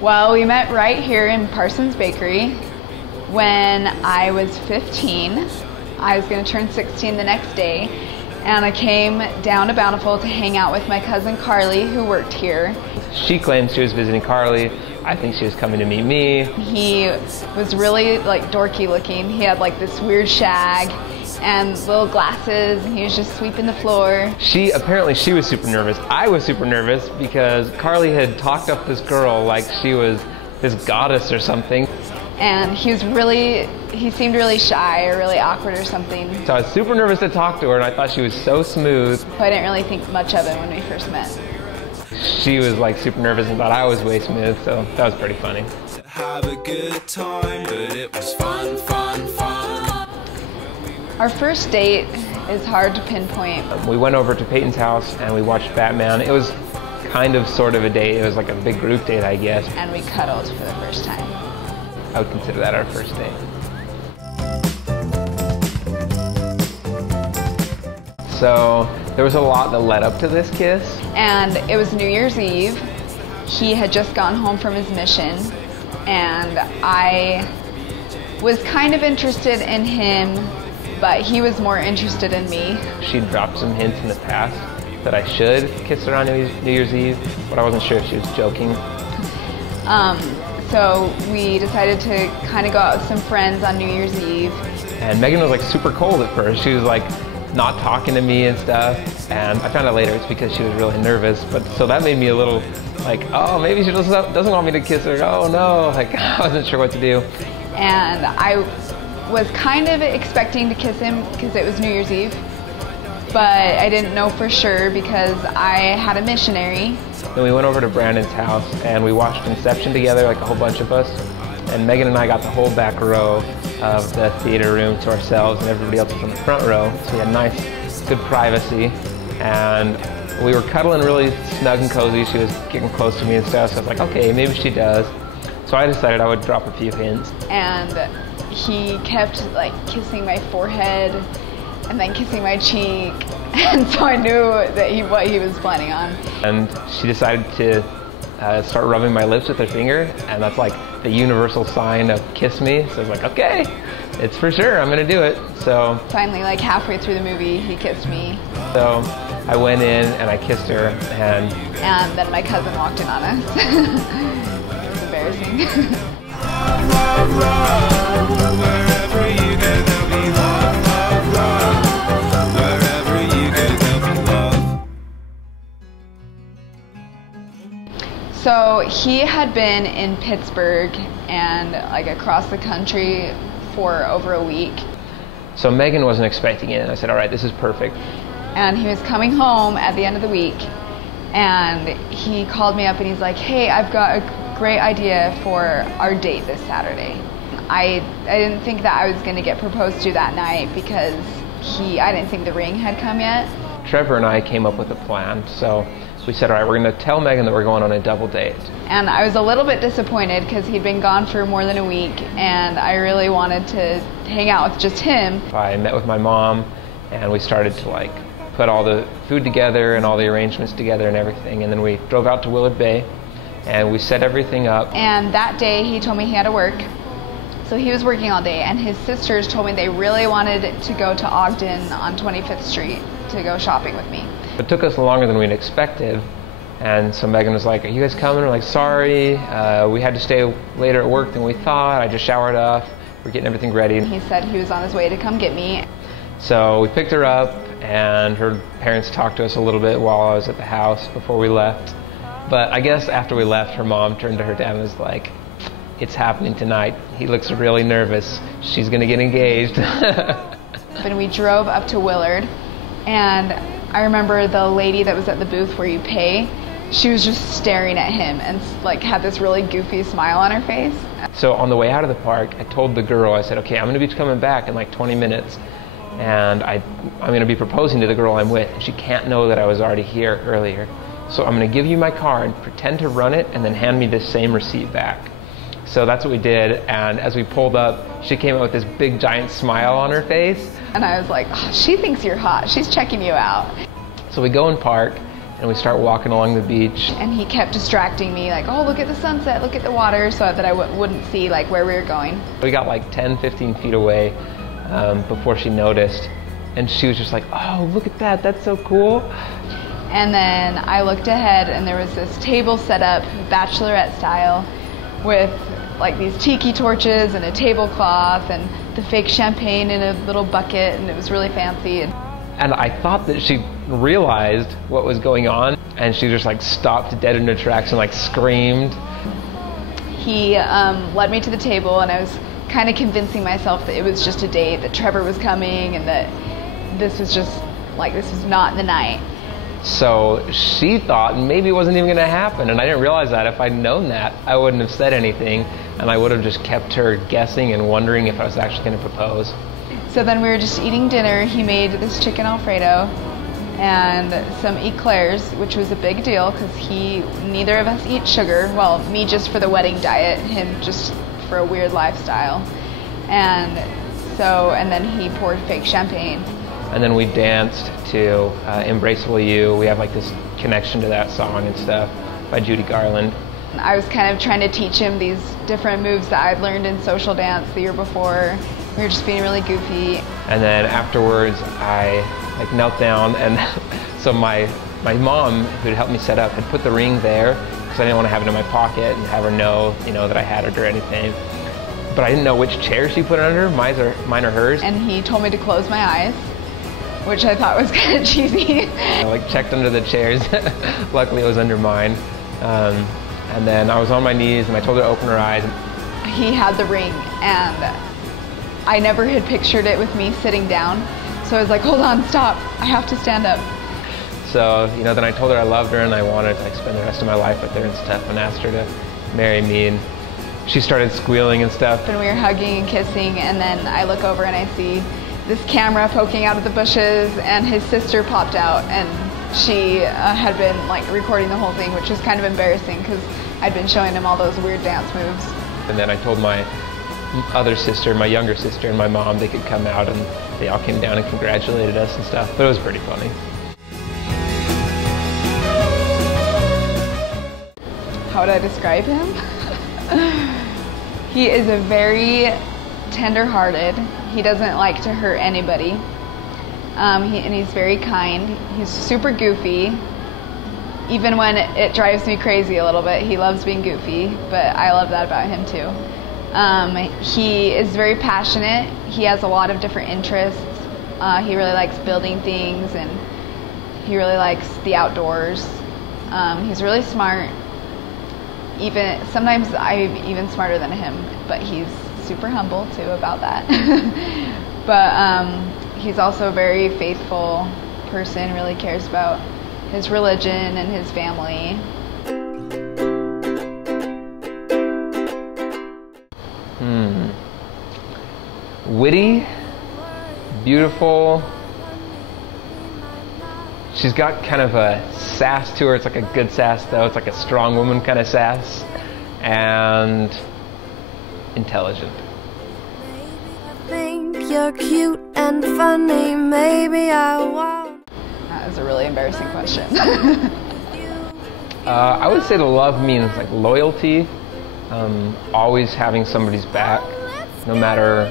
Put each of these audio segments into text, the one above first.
Well, we met right here in Parsons Bakery when I was 15. I was going to turn 16 the next day, and I came down to Bountiful to hang out with my cousin Carly, who worked here. She claims she was visiting Carly. I think she was coming to meet me. He was really like dorky looking. He had like this weird shag and little glasses, and he was just sweeping the floor. Apparently she was super nervous. I was super nervous because Carly had talked up this girl like she was this goddess or something. And he seemed really shy or really awkward or something. So I was super nervous to talk to her, and I thought she was so smooth. I didn't really think much of it when we first met. She was like super nervous and thought I was way smooth, so that was pretty funny. Have a good time, but it was fun, fun, fun. Our first date is hard to pinpoint. We went over to Peyton's house and we watched Batman. It was kind of sort of a date. It was like a big group date, I guess. And we cuddled for the first time. I would consider that our first date. So there was a lot that led up to this kiss. And it was New Year's Eve. He had just gone home from his mission, and I was kind of interested in him, but he was more interested in me. She dropped some hints in the past that I should kiss her on New Year's Eve, but I wasn't sure if she was joking. So we decided to kind of go out with some friends on New Year's Eve. And Megan was like super cold at first. She was like not talking to me and stuff. And I found out later it's because she was really nervous. But so that made me a little like, oh, maybe she doesn't want me to kiss her. Oh no, like I wasn't sure what to do. And I was kind of expecting to kiss him because it was New Year's Eve. But I didn't know for sure because I had a missionary. Then we went over to Brandon's house and we watched Inception together, like a whole bunch of us. And Megan and I got the whole back row of the theater room to ourselves, and everybody else was on the front row. So we had nice, good privacy. And we were cuddling really snug and cozy. She was getting close to me and stuff. So I was like, okay, maybe she does. So I decided I would drop a few hints. And he kept like kissing my forehead and then kissing my cheek, and so I knew that what he was planning on. And she decided to start rubbing my lips with her finger, and that's like the universal sign of kiss me. So I was like, okay, it's for sure, I'm gonna do it. So finally, like halfway through the movie, he kissed me. So I went in and I kissed her, and then my cousin walked in on us. It was embarrassing. Wherever you go, there'll be love, love, love. Wherever you go, there'll be love. So he had been in Pittsburgh and like across the country for over a week. So Megan wasn't expecting it, and I said, all right, this is perfect. And he was coming home at the end of the week, and he called me up and he's like, hey, I've got a great idea for our date this Saturday. I didn't think that I was going to get proposed to that night because I didn't think the ring had come yet. Trevor and I came up with a plan. So we said, all right, we're going to tell Megan that we're going on a double date. And I was a little bit disappointed because he'd been gone for more than a week, and I really wanted to hang out with just him. I met with my mom, and we started to like put all the food together and all the arrangements together and everything. And then we drove out to Willard Bay, and we set everything up. And that day he told me he had to work. So he was working all day, and his sisters told me they really wanted to go to Ogden on 25th Street to go shopping with me. It took us longer than we'd expected, and so Megan was like, are you guys coming? We're like, sorry, we had to stay later at work than we thought. I just showered up, we're getting everything ready. He said he was on his way to come get me. So we picked her up, and her parents talked to us a little bit while I was at the house before we left. But I guess after we left, her mom turned to her dad and was like, it's happening tonight. He looks really nervous. She's gonna get engaged. And we drove up to Willard, and I remember the lady that was at the booth where you pay, she was just staring at him and like had this really goofy smile on her face. So on the way out of the park, I told the girl, I said, okay, I'm gonna be coming back in like 20 minutes, and I'm gonna be proposing to the girl I'm with. She can't know that I was already here earlier. So I'm gonna give you my card, pretend to run it, and then hand me this same receipt back. So that's what we did, and as we pulled up, she came out with this big giant smile on her face. And I was like, oh, she thinks you're hot. She's checking you out. So we go and park, and we start walking along the beach. And he kept distracting me, like, oh, look at the sunset, look at the water, so that I wouldn't see like where we were going. We got like 10, 15 feet away before she noticed, and she was just like, oh, look at that, that's so cool. And then I looked ahead, and there was this table set up, bachelorette style, with like these tiki torches and a tablecloth and the fake champagne in a little bucket, and it was really fancy. And I thought that she realized what was going on, and she just like stopped dead in her tracks and like screamed. He led me to the table, and I was kind of convincing myself that it was just a date, that Trevor was coming, and that this was just like, this was not the night. So she thought maybe it wasn't even gonna happen, and I didn't realize that. If I'd known that, I wouldn't have said anything, and I would have just kept her guessing and wondering if I was actually gonna propose. So then we were just eating dinner. He made this chicken Alfredo and some eclairs, which was a big deal because neither of us eat sugar. Well, me just for the wedding diet, him just for a weird lifestyle. And then he poured fake champagne. And then we danced to Embraceable You. We have like this connection to that song and stuff by Judy Garland. I was kind of trying to teach him these different moves that I'd learned in social dance the year before. We were just being really goofy. And then afterwards, I like knelt down, and so my mom, who had helped me set up, had put the ring there because I didn't want to have it in my pocket and have her know, that I had it or anything. But I didn't know which chair she put it under, mine or hers. And he told me to close my eyes, which I thought was kind of cheesy. I like checked under the chairs. Luckily, it was under mine. And then I was on my knees, and I told her to open her eyes. He had the ring, and I never had pictured it with me sitting down. So I was like, hold on, stop, I have to stand up. So, then I told her I loved her and I wanted to spend the rest of my life with her and stuff, and asked her to marry me. And she started squealing and stuff. And we were hugging and kissing, and then I look over and I see this camera poking out of the bushes, and his sister popped out, and she had been like recording the whole thing, which was kind of embarrassing because I'd been showing him all those weird dance moves. And then I told my other sister, my younger sister, and my mom they could come out, and they all came down and congratulated us and stuff. But it was pretty funny. How would I describe him? He is a very tender-hearted. He doesn't like to hurt anybody. And he's very kind. He's super goofy. Even when it drives me crazy a little bit, he loves being goofy, but I love that about him too. He is very passionate. He has a lot of different interests. He really likes building things, and he really likes the outdoors. He's really smart. Sometimes I'm even smarter than him, but he's super humble too about that. But he's also a very faithful person, really cares about his religion and his family. Witty, beautiful. She's got kind of a sass to her. It's like a good sass though. It's like a strong woman kind of sass. And intelligent. I think you're cute and funny, maybe I won't. That is a really embarrassing question. I would say the love means like loyalty, always having somebody's back, no matter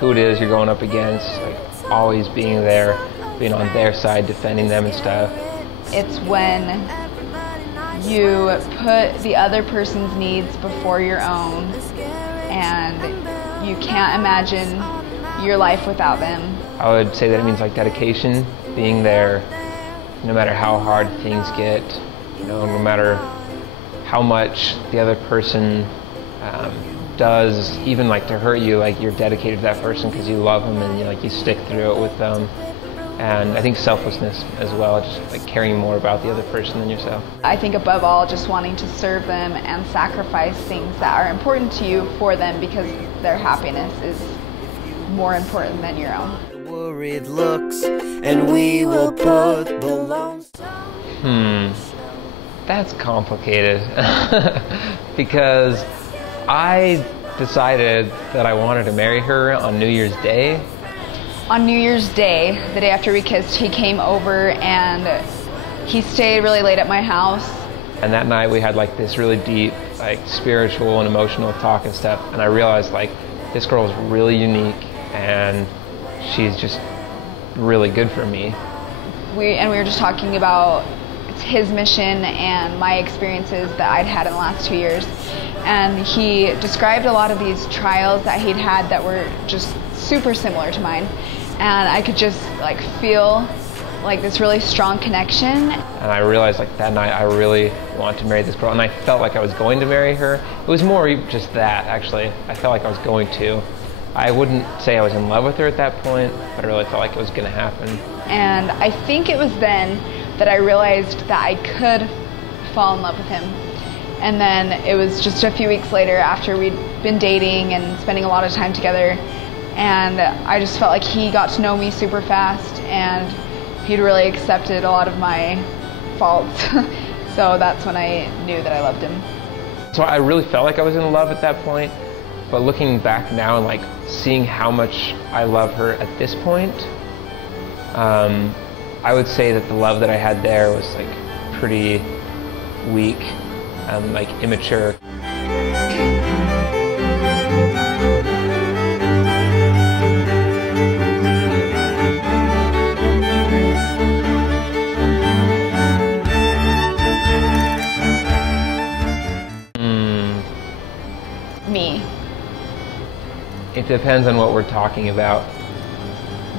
who it is you're going up against, like always being there, being on their side, defending them and stuff. It's when you put the other person's needs before your own, and you can't imagine your life without them. I would say that it means like dedication, being there no matter how hard things get, no matter how much the other person does, even like to hurt you, like you're dedicated to that person because you love them, and you stick through it with them. And I think selflessness as well, just like caring more about the other person than yourself. I think above all, just wanting to serve them and sacrifice things that are important to you for them, because their happiness is more important than your own. Worried looks, and we will put the lonesome. That's complicated. Because I decided that I wanted to marry her on New Year's Day. On New Year's Day, the day after we kissed, he came over and He stayed really late at my house. And that night we had like this really deep, like spiritual and emotional talk and stuff. And I realized like this girl is really unique and she's just really good for me. We were just talking about his mission and my experiences that I'd had in the last 2 years. And he described a lot of these trials that he'd had that were just super similar to mine. And I could just like feel like this really strong connection. And I realized like that night I really wanted to marry this girl, and I felt like I was going to marry her. It was more just that, actually. I felt like I was going to. I wouldn't say I was in love with her at that point, but I really felt like it was going to happen. And I think it was then that I realized that I could fall in love with him. And then it was just a few weeks later after we'd been dating and spending a lot of time together, and I just felt like he got to know me super fast and he'd really accepted a lot of my faults. So that's when I knew that I loved him. So I really felt like I was in love at that point, but looking back now and like seeing how much I love her at this point, I would say that the love that I had there was like pretty weak and like immature. Me. It depends on what we're talking about.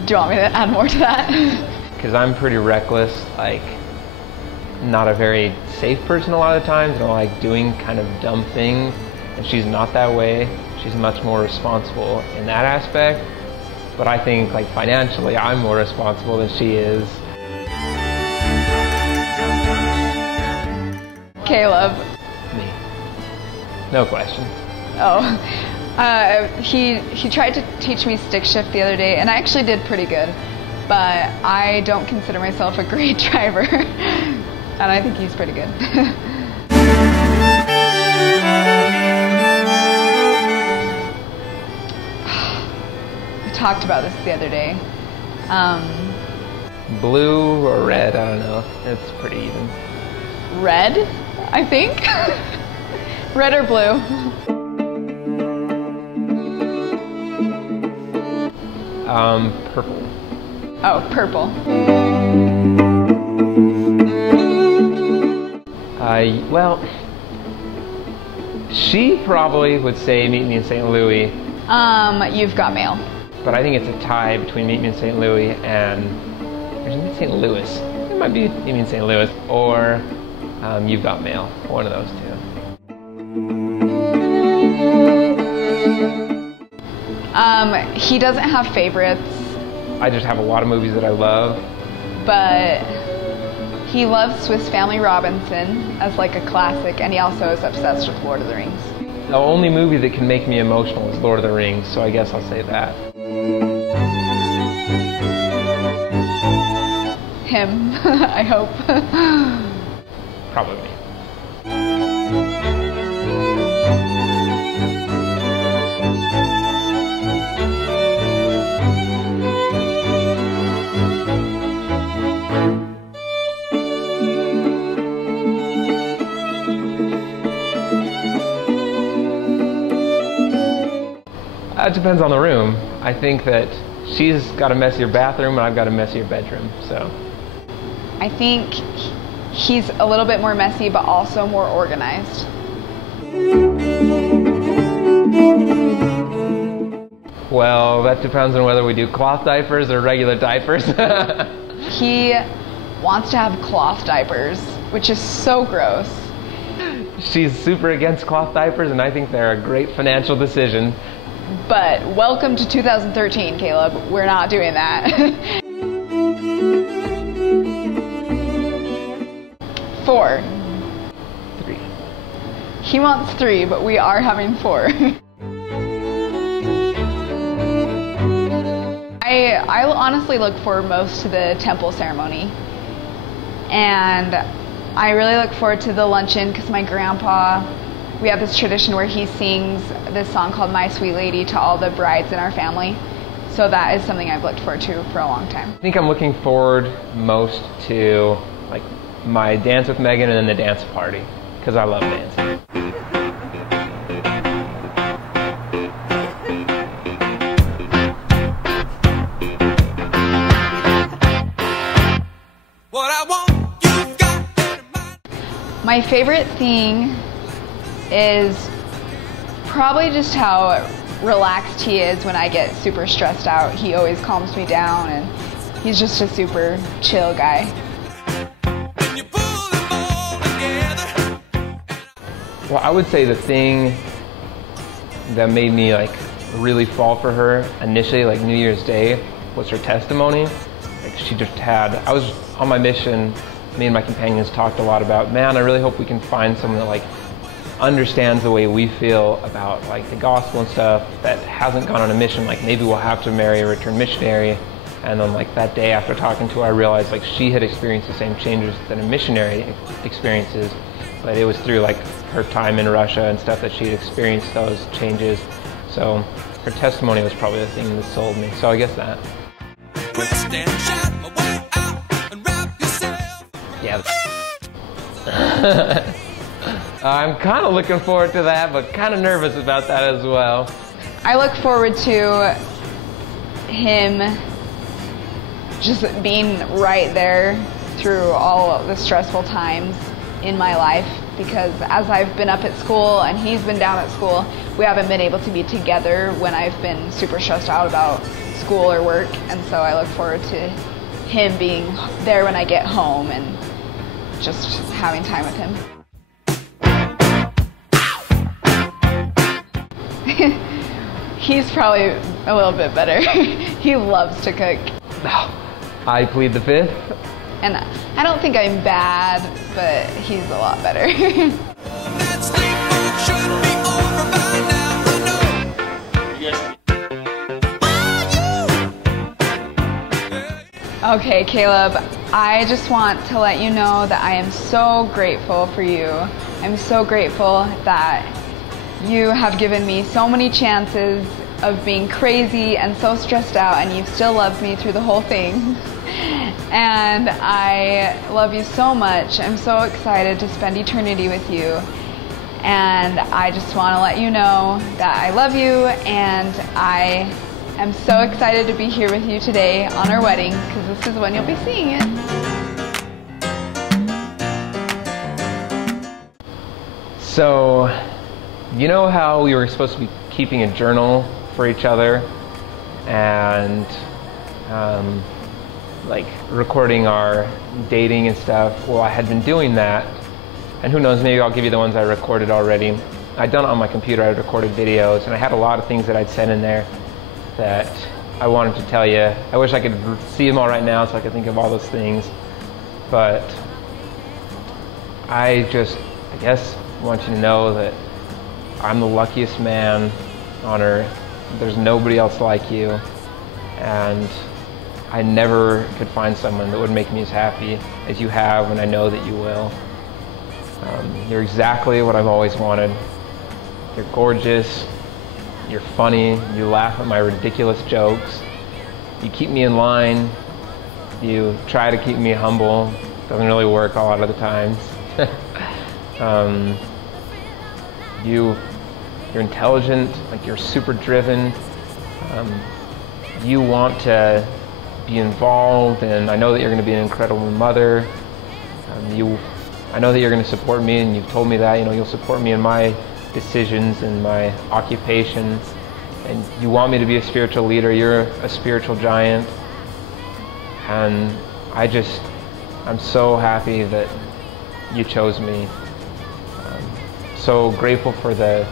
Do you want me to add more to that? Because I'm pretty reckless, like not a very safe person a lot of times, and I like doing kind of dumb things, and she's not that way. She's much more responsible in that aspect, but I think like financially I'm more responsible than she is. Caleb. Me. No question. Oh, he tried to teach me stick shift the other day, and I actually did pretty good, but I don't consider myself a great driver, and I think he's pretty good. We talked about this the other day. Blue or red, I don't know. It's pretty even. Red, I think. Red or blue? Purple. Oh, purple. Well, she probably would say Meet Me in St. Louis. You've got mail. But I think it's a tie between Meet Me in St. Louis and there's Meet St. Louis. It might be Meet Me in St. Louis or You've Got Mail. One of those two. He doesn't have favorites. I just have a lot of movies that I love. But he loves Swiss Family Robinson as like a classic, and he also is obsessed with Lord of the Rings. The only movie that can make me emotional is Lord of the Rings, so I guess I'll say that. Him, I hope. Probably. It depends on the room. I think that she's got a messier bathroom and I've got a messier bedroom, so. I think he's a little bit more messy, but also more organized. Well, that depends on whether we do cloth diapers or regular diapers. He wants to have cloth diapers, which is so gross. She's super against cloth diapers, and I think they're a great financial decision. But welcome to 2013, Caleb. We're not doing that. 4. 3. He wants 3, but we are having 4. I honestly look forward most to the temple ceremony. And I really look forward to the luncheon because my grandpa, we have this tradition where he sings this song called My Sweet Lady to all the brides in our family. So that is something I've looked forward to for a long time. I think I'm looking forward most to like my dance with Megan and then the dance party, because I love dancing. What I want, you got in mind. My favorite thing is probably just how relaxed he is when I get super stressed out. He always calms me down, and he's just a super chill guy. You pull them all together. Well, I would say the thing that made me like really fall for her initially, like New Year's Day, was her testimony. Like she just had, I was on my mission, me and my companions talked a lot about, man, I really hope we can find someone that like understands the way we feel about like the gospel and stuff, that hasn't gone on a mission. Like maybe we'll have to marry a returned missionary. And then like that day after talking to her, I realized like she had experienced the same changes that a missionary experiences, but it was through like her time in Russia and stuff that she had experienced those changes. So her testimony was probably the thing that sold me. So I guess that. Twist and shout my way out and wrap yourself. Yeah. I'm kind of looking forward to that, but kind of nervous about that as well. I look forward to him just being right there through all of the stressful times in my life, because as I've been up at school and he's been down at school, we haven't been able to be together when I've been super stressed out about school or work, and so I look forward to him being there when I get home and just having time with him. He's probably a little bit better. He loves to cook. I plead the fifth. And I don't think I'm bad, but he's a lot better. That sleep should be over by now. I know. Okay, Caleb, I just want to let you know that I am so grateful for you. I'm so grateful that you have given me so many chances of being crazy and so stressed out, and you've still loved me through the whole thing. And I love you so much. I'm so excited to spend eternity with you. And I just want to let you know that I love you, and I am so excited to be here with you today on our wedding, because this is when you'll be seeing it. So, you know how we were supposed to be keeping a journal for each other and like recording our dating and stuff? Well, I had been doing that, and who knows, maybe I'll give you the ones I recorded already. I'd done it on my computer. I recorded videos, and I had a lot of things that I'd said in there that I wanted to tell you. I wish I could see them all right now so I could think of all those things, but I guess want you to know that I'm the luckiest man on earth. There's nobody else like you, and I never could find someone that would make me as happy as you have, and I know that you will. You're exactly what I've always wanted. You're gorgeous, you're funny, you laugh at my ridiculous jokes, you keep me in line, you try to keep me humble. Doesn't really work a lot of the times. You're intelligent, like you're super driven. You want to be involved, and I know that you're going to be an incredible mother. I know that you're going to support me, and you've told me that, you'll support me in my decisions and my occupation, and you want me to be a spiritual leader. You're a spiritual giant, and I'm so happy that you chose me. So grateful for the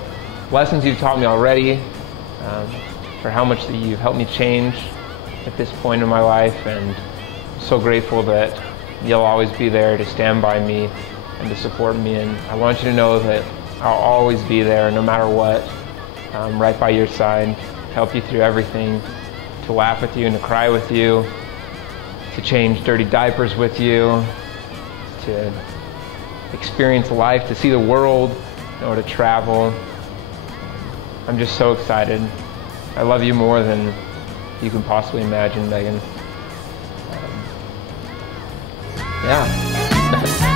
lessons you've taught me already, for how much that you've helped me change at this point in my life, and so grateful that you'll always be there to stand by me and to support me. And I want you to know that I'll always be there no matter what, right by your side, to help you through everything, to laugh with you and to cry with you, to change dirty diapers with you, to experience life, to see the world, or to travel. I'm just so excited. I love you more than you can possibly imagine, Megan. Yeah.